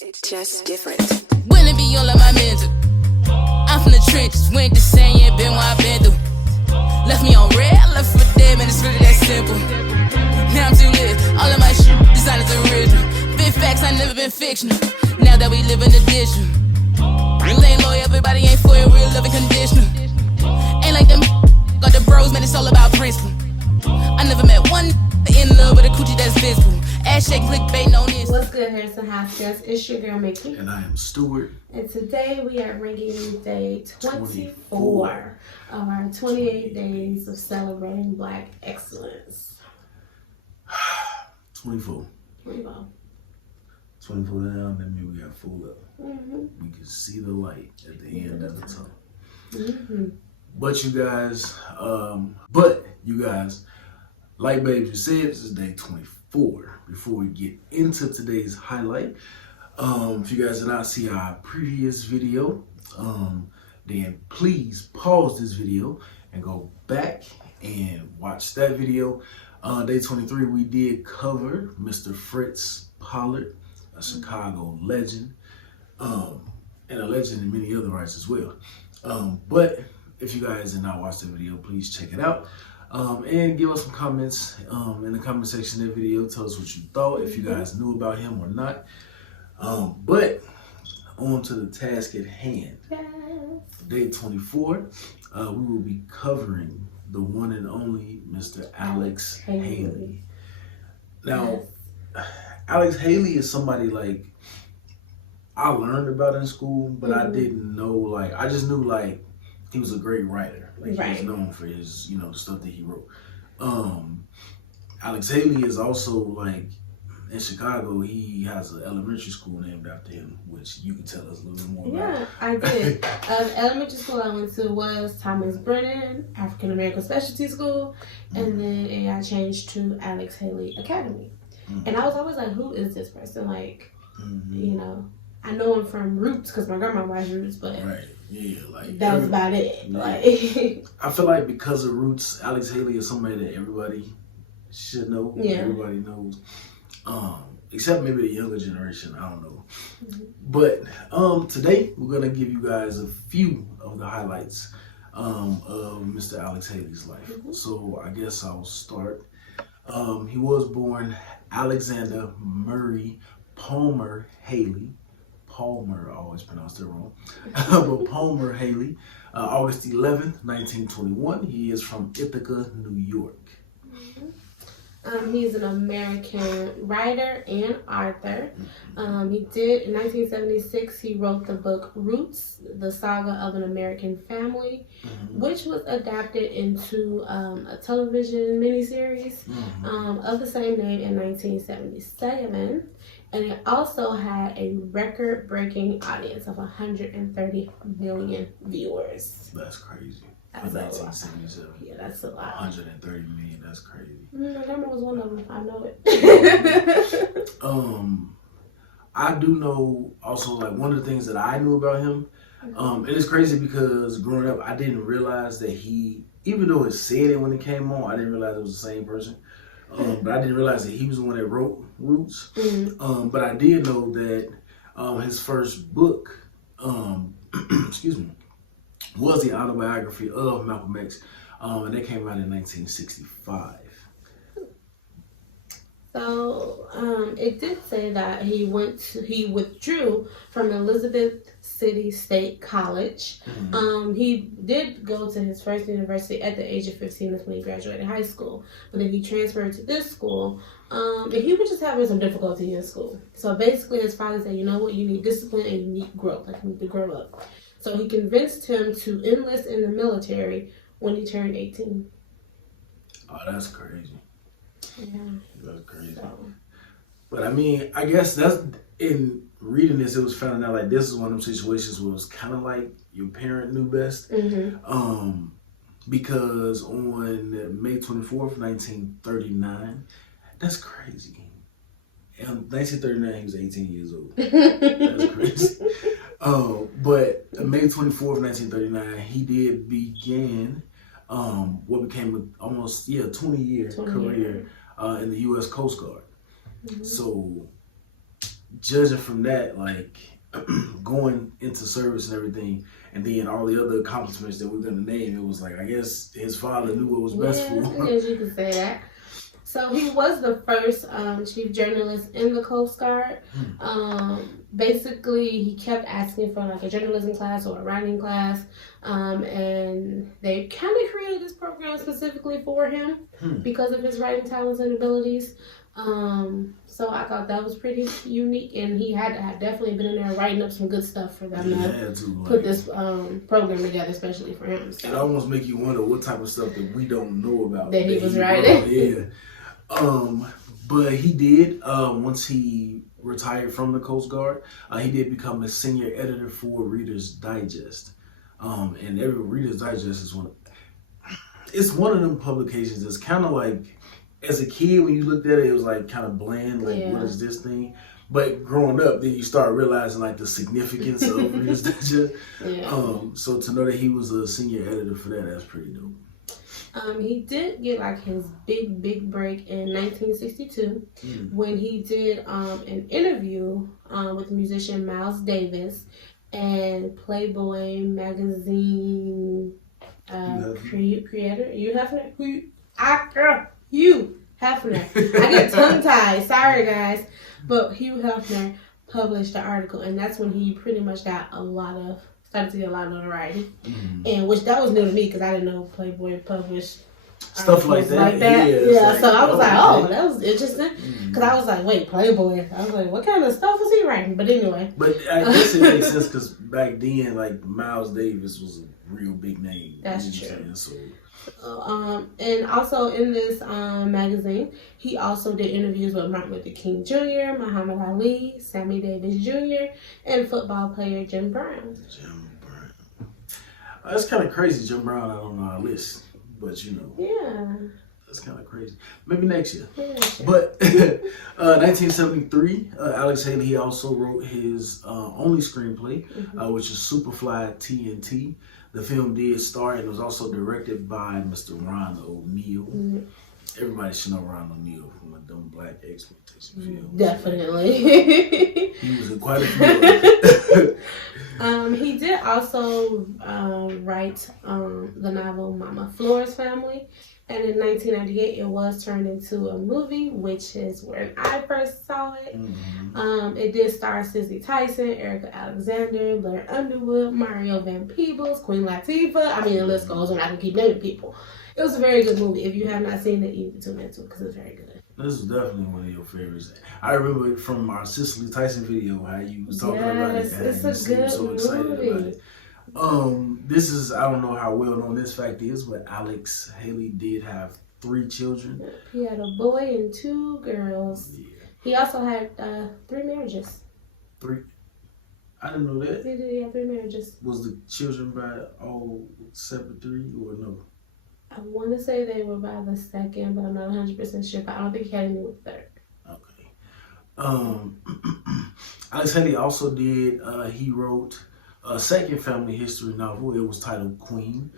It's just different. Wouldn't be all of my mental. I'm from the trenches, went the same, yeah, been what I've been through. Left me on red, I left for dead, man, it's really that simple. Now I'm too lit, all of my shit, designers original. Big facts, I never been fictional. Now that we live in the digital. Real ain't loyal, everybody ain't for it, real love and conditional. Ain't like them got the bros, man, it's all about principle. I never met one in love with a coochie that's visible. Ass shaking, clickbaiting on this. What's good, Harrison House? It's your girl, Mickey. And I am Stuart. And today we are bringing day 24 of our 28 days of celebrating Black excellence. 24. 24. 24 down, that means we got full up. Mm-hmm. We can see the light at the end of the tunnel. Mm-hmm. But you guys, like Babe just said, this is day 24. Before we get into today's highlight, if you guys did not see our previous video, then please pause this video and go back and watch that video. Day 23, we did cover Mr. Fritz Pollard, a Chicago legend, and a legend in many other rights as well. But if you guys did not watch the video, please check it out. And give us some comments in the comment section of the video. Tell us what you thought, if you guys knew about him or not. But on to the task at hand. Yes. Day 24, we will be covering the one and only Mr. Alex Haley. Now, Yes. Alex Haley is somebody like I learned about in school, but I didn't know, like, I just knew, like, he was a great writer. Like, he was known for his, the stuff that he wrote. Alex Haley is also, like, in Chicago, he has an elementary school named after him, which you can tell us a little bit more about. Yeah, I did. The elementary school I went to was Thomas Brennan African American Specialty School, and then it got changed to Alex Haley Academy. And I was always like, who is this person? Like, I know him from Roots because my grandma watched Roots, but right. Yeah, like that was about it. Yeah. Like, I feel like because of Roots, Alex Haley is somebody that everybody should know. Yeah. Everybody knows. Except maybe the younger generation, I don't know. But today we're gonna give you guys a few of the highlights of Mr. Alex Haley's life. So I guess I'll start. He was born Alexander Murray Palmer Haley. Palmer, I always pronounced it wrong. But Palmer Haley, August 11th, 1921. He is from Ithaca, New York. He's an American writer and author. He did, in 1976, he wrote the book Roots, the Saga of an American Family, which was adapted into a television miniseries of the same name in 1977. And it also had a record-breaking audience of 130 million viewers. That's crazy. That's for 1977. Yeah, that's a lot. 130 million, that's crazy. My grandma was one of them, I know it. I do know also, like, one of the things that I knew about him, and it's crazy because growing up, I didn't realize that he, even though it said it when it came on, I didn't realize it was the same person. But I didn't realize that he was the one that wrote Roots. But I did know that his first book, excuse me, was the autobiography of Malcolm X, and that came out in 1965. So it did say that he withdrew from Elizabeth City State College. He did go to his first university at the age of 15. That's when he graduated high school. But then he transferred to this school, and he was just having some difficulty in school. So basically, his father said, "You know what? You need discipline and you need growth. Like, you need to grow up." So he convinced him to enlist in the military when he turned 18. Oh, that's crazy. Yeah. That's crazy. So. But I mean, I guess that's, in reading this, it was found out like this is one of them situations where it was kind of like your parent knew best. Because on May 24th, 1939, that's crazy. In 1939, he was 18 years old. That's crazy. But May 24th, 1939, he did begin what became almost 20-year career in the U.S. Coast Guard. So judging from that, like going into service and everything, and then all the other accomplishments that we're gonna name, it was like, I guess his father knew what was best for him. I guess you could say that. So he was the first chief journalist in the Coast Guard. Basically, he kept asking for like a journalism class or a writing class, and they kind of created this program specifically for him because of his writing talents and abilities. So I thought that was pretty unique, and he had to have definitely been in there writing up some good stuff for them to put this program together, especially for him. So. It almost make you wonder what type of stuff that we don't know about that he was writing. Yeah. But he did, once he retired from the Coast Guard, he did become a senior editor for Reader's Digest. And every Reader's Digest is it's one of them publications that's kind of like, as a kid, when you looked at it, it was like kind of bland, like, what is this thing? But growing up, then you start realizing like the significance of Reader's Digest. So to know that he was a senior editor for that, that's pretty dope. He did get like his big break in 1962 when he did an interview with musician Miles Davis and Playboy magazine creator Hugh Hefner. Hugh Hefner. I get tongue tied. Sorry guys, but Hugh Hefner published the article, and that's when he pretty much started to get a lot of notoriety, and which that was new to me because I didn't know Playboy published stuff like that. Yeah, like, so I was like, oh, that was interesting because I was like, wait, Playboy. I was like, what kind of stuff was he writing? But anyway, but I guess it makes sense because back then, like Miles Davis was a real big name. That's true. So. And also in this magazine, he also did interviews with Martin Luther King Jr., Muhammad Ali, Sammy Davis Jr., and football player Jim Brown. That's kind of crazy. Jim Brown not on our list, but you know. Yeah. That's kind of crazy. Maybe next year. But 1973, Alex Haley, he also wrote his only screenplay, which is Superfly TNT. The film did star and was also directed by Mr. Ron O'Neal. Everybody should know Ron O'Neal from a dumb black exploitation film. Definitely. He was in quite a few. He did also write the novel Mama Flora's Family. And in 1998, it was turned into a movie, which is where I first saw it. It did star Cicely Tyson, Erica Alexander, Blair Underwood, Mario Van Peebles, Queen Latifah. I mean, the list goes on. I can keep naming people. It was a very good movie. If you have not seen it, you need to tune into it because it's very good. This is definitely one of your favorites. I remember it from our Cicely Tyson video, how you was talking about it. Yes, it's a good movie. This is, I don't know how well known this fact is, but Alex Haley did have 3 children. He had a boy and 2 girls. Yeah. He also had 3 marriages. 3? I didn't know that. He did have 3 marriages. Was the children by all separate 3 or no? I want to say they were by the second, but I'm not 100% sure. But I don't think he had any with the third. Okay. Alex Haley also did, he wrote a second family history novel. It was titled Queen.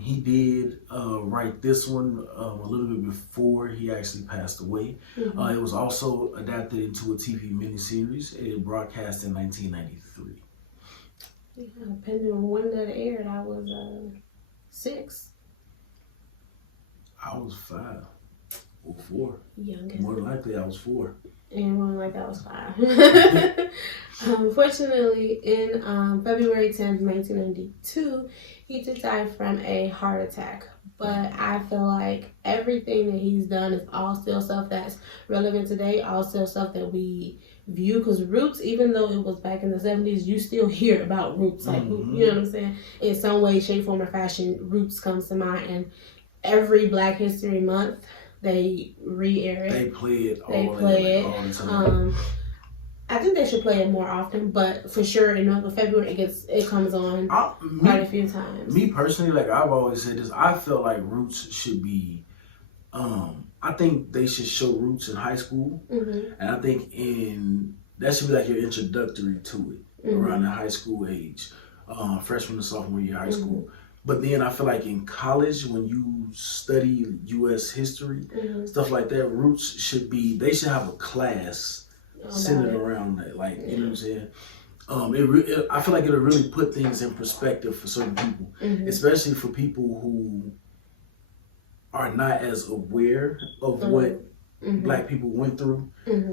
He did write this one a little bit before he actually passed away. It was also adapted into a TV miniseries. It broadcast in 1993. Yeah, depending on when that aired, I was 6. I was 5 or 4. Youngest. More than likely, I was 4. And more than likely, I was 5. Unfortunately, in February 10th, 1992, he did die from a heart attack. But I feel like everything that he's done is all still stuff that's relevant today, all still stuff that we view. Because Roots, even though it was back in the 70s, you still hear about Roots. Like, you know what I'm saying? In some way, shape, form, or fashion, Roots comes to mind. And every Black History Month, they re-air it. They play it all the time. I think they should play it more often, but for sure in February it comes on quite a few times. Me personally, like I've always said this, I feel like Roots should be I think they should show Roots in high school. And I think that should be like your introductory to it around the high school age. Freshman and sophomore year high school. But then I feel like in college, when you study U.S. history, stuff like that, Roots they should have a class centered around that. Like, you know what I'm saying? I feel like it'll really put things in perspective for certain people, especially for people who are not as aware of what Black people went through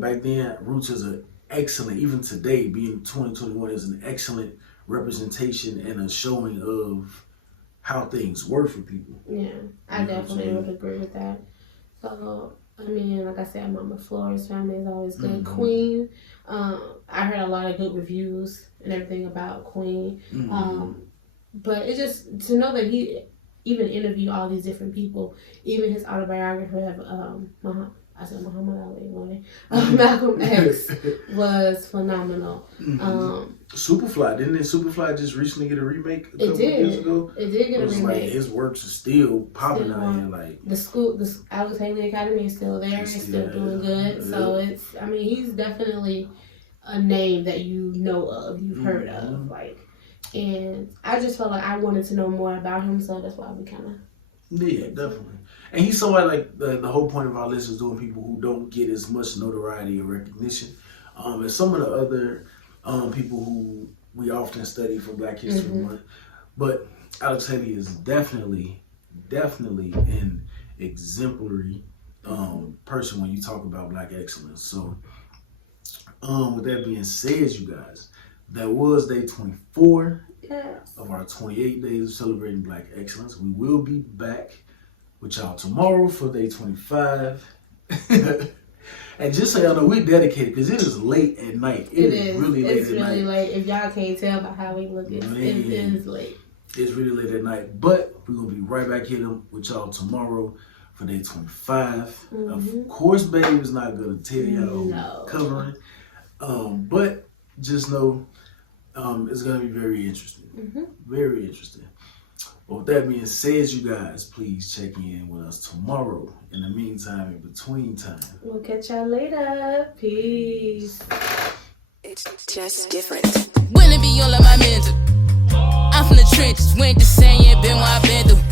back then. Roots is an excellent, even today, being 2021, is an excellent representation and a showing of how things were for people. Yeah, I definitely would agree with that. So, I mean, like I said, Mama Flores family is always good. Queen, I heard a lot of good reviews and everything about Queen. But it's just to know that he even interviewed all these different people, even his autobiography of Muhammad Ali, Malcolm X was phenomenal. Superfly, didn't Superfly just recently get a remake a couple years ago? It did get a remake. Like, his works are still popping out here. Like the Alex Haley Academy is still there. It's still doing good. So it's, I mean, he's definitely a name that you know of, you've heard of, like. And I just felt like I wanted to know more about him, so that's why we kind of. Yeah, definitely. And he's somebody like the whole point of our list is doing people who don't get as much notoriety or recognition as some of the other people who we often study for Black History Month. But Alex Haley is definitely an exemplary person when you talk about Black excellence. So with that being said, you guys, that was day 24 of our 28 days of celebrating Black excellence. We will be back with y'all tomorrow for day 25. And just so y'all know, we're dedicated because it is late at night. It is really late at night. It's really late. If y'all can't tell by how we look, it is late. It's really late at night. But we're going to be right back here with y'all tomorw for day 25. Of course, babe is not going to tell y'all covering. But just know it's going to be very interesting. Very interesting. But with that being said, you guys, please check in with us tomorrow. In the meantime, in between time, we'll catch y'all later. Peace. It's just different. When it be all of my mental, I'm from the trenches, went to saying, been what I've been through.